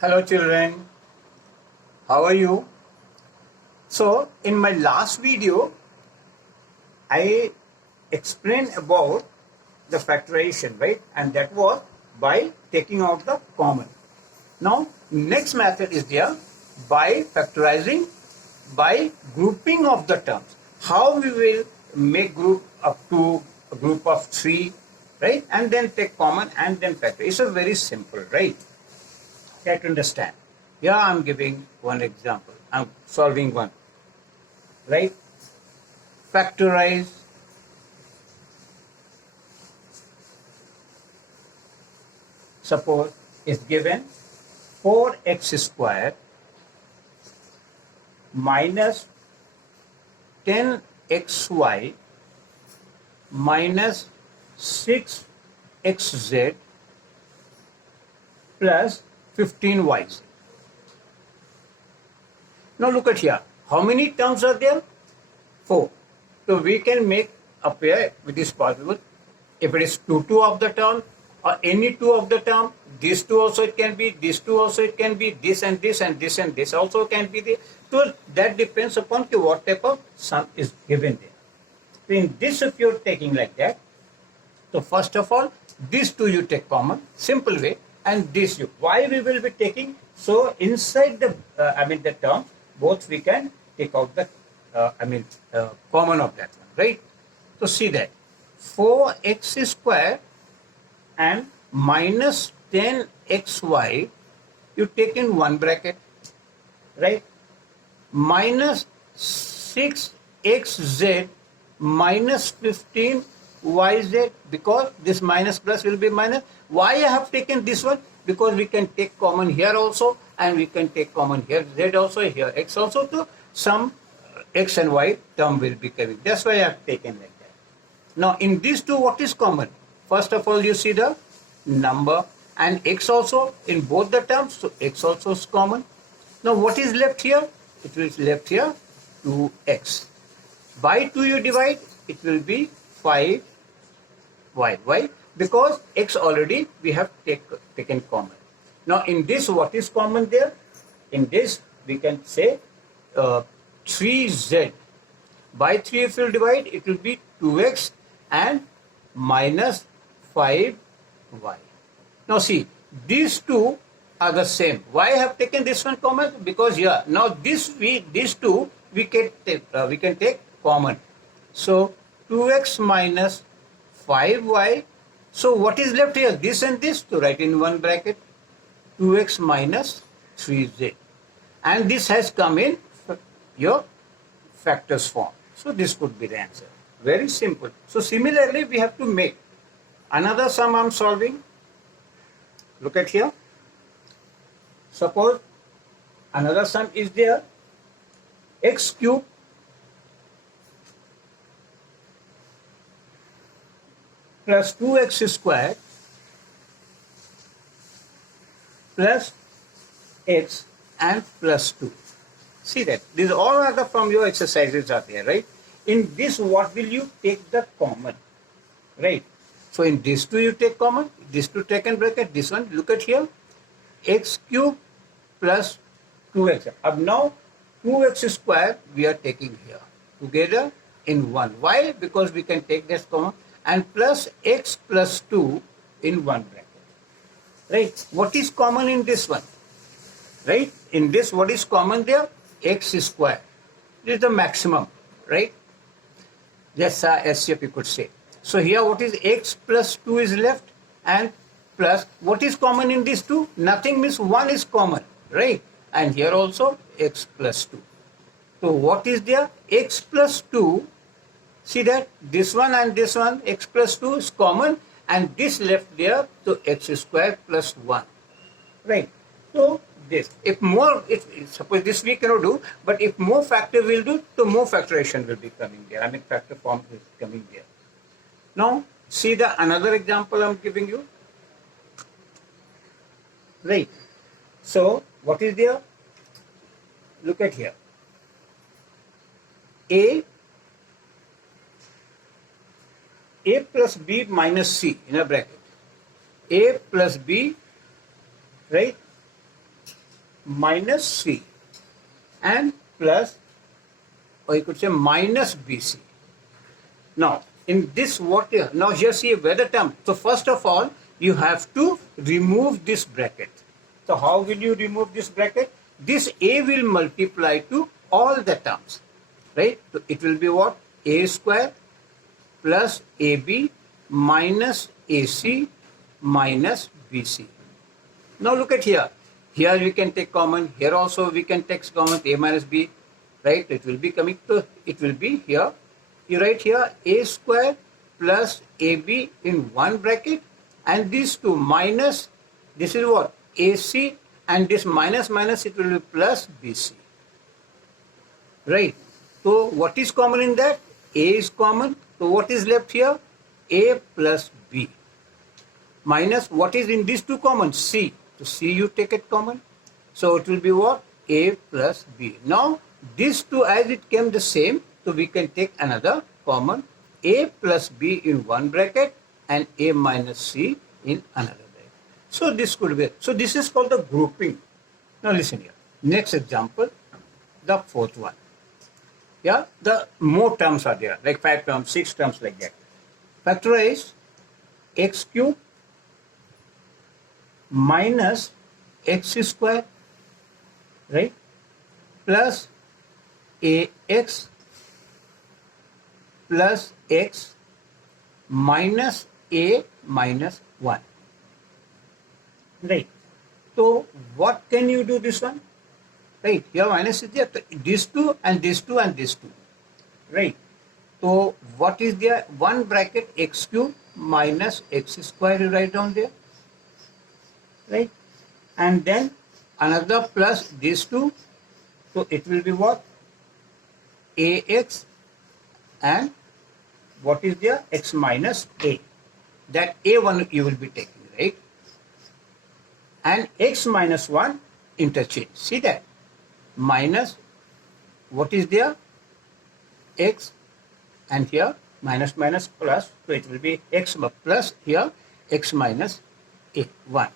Hello children, how are you? So in my last video, I explained about the factorization, right? And that was by taking out the common. Now next method is there by factorizing by grouping of the terms. How we will make group up to a group of 3, right? And then take common and then factor. It's a very simple, right? Try to understand. Here I'm giving one example. I'm solving one, right? Factorize suppose is given 4x squared minus 10xy minus 6xz plus 15y. Now look at here. How many terms are there? 4. So we can make a pair which is possible. If it is 2 of the term or any 2 of the term, this 2 also it can be, this 2 also it can be, this and this and this and this also can be there. So that depends upon what type of sum is given there. So in this, if you're taking like that, so first of all, these 2 you take common, simple way, and this you. Why we will be taking? So inside the, the term, both we can take out the, common of that one, right? So see that 4x square and minus 10xy, you take in one bracket, right? Minus 6xz minus 15yz, because this minus plus will be minus. Why I have taken this one? Because we can take common here also, and we can take common here z also, here x also, to some x and y term will be coming. That's why I have taken like that. Now in these 2, what is common? First of all, you see the number and x also in both the terms, so x also is common. Now what is left here? It will be left here 2x. By 2 you divide, it will be 5y. Why? Because x already we have taken common. Now in this, what is common there? In this we can say 3z. By 3 if you divide, it will be 2x and minus 5y. Now see, these 2 are the same. Why I have taken this one common? Because here, now these 2 we can take common. So 2x minus 5y. So what is left here? This and this, to write in one bracket, 2x minus 3z. And this has come in your factors form. So this could be the answer. Very simple. So similarly, we have to make another sum I'm solving. Look at here. Suppose another sum is there, x cube plus 2x squared plus x and plus 2. See that these all are the from your exercises are there, right? In this, what will you take the common, right? So in this 2 you take common, this 2 take in bracket, this one, look at here, x cube plus 2x. Now 2x square we are taking here together in 1. Why? Because we can take this common, and plus x plus 2 in one bracket, right? What is common in this one, right? In this, what is common there? X square. This is the maximum, right? Yes, SCF you could say. So here what is x plus 2 is left, and plus what is common in these 2? Nothing, means 1 is common, right? And here also x plus 2. So what is there? X plus 2. See that this one and this one, x plus 2 is common, and this left there, so x square plus 1, right? So this, if more, suppose this we cannot do, but if more factor will do, so more factorization will be coming there. Factor form is coming there. Now see the another example I'm giving you, right? So what is there? Look at here. A plus B minus C in a bracket. A plus B, right, minus C and plus, or you could say minus BC. Now, in this what here? Now here see where the term. So first of all, you have to remove this bracket. So how will you remove this bracket? This A will multiply to all the terms, right? So it will be what? A square plus AB minus AC minus BC. Now look at here. Here we can take common. Here also we can take common A minus B, right? It will be coming to, it will be here. You write here A square plus AB in one bracket, and these two minus, this is what? AC, and this minus minus, it will be plus BC. Right? So what is common in that? A is common. So what is left here? A plus B. Minus what is in these two common? C. So C you take it common. So it will be what? A plus B. Now these two as it came the same, so we can take another common, A plus B in one bracket and A minus C in another bracket. So this could be, so this is called the grouping. Now listen here. Next example, the fourth one. Yeah, the more terms are there, like 5 terms, 6 terms like that. Factorize x cube minus x square, right, plus ax plus x minus a minus 1. Right. So what can you do this one? Right. Here minus is there. These two and these two and these two. Right. So what is there? One bracket x cube minus x square, you write down there. Right. And then another plus these two. So it will be what? Ax and what is there? X minus a. That a1 you will be taking, right? And x minus 1 interchange. See that? Minus what is there? X and here minus minus plus. So it will be x plus here x minus a 1.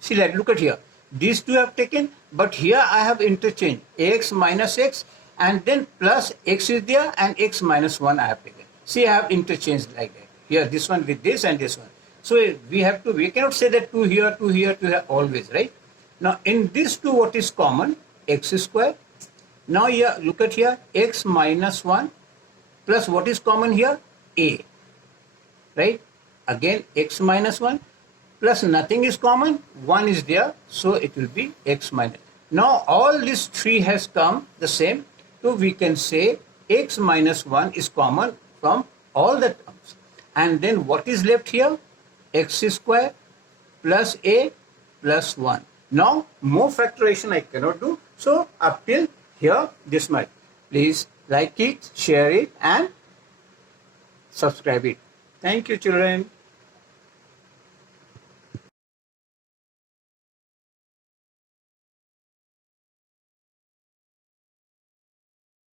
See that? Look at here. These two have taken, but here I have interchanged ax minus x and then plus x is there and x minus 1 I have taken. See, I have interchanged like that. Here this one with this and this one. So we have to, we cannot say that 2 here, 2 here, 2 here always, right? Now in these two what is common? X square. Now here look at here x minus 1 plus what is common here? A. Right? Again x minus 1 plus nothing is common, 1 is there, so it will be x minus. Now all these 3 has come the same, so we can say x minus 1 is common from all the terms. And then what is left here? X square plus a plus 1. Now more factorization I cannot do, so up till here this much. Please like it, share it and subscribe it. Thank you children.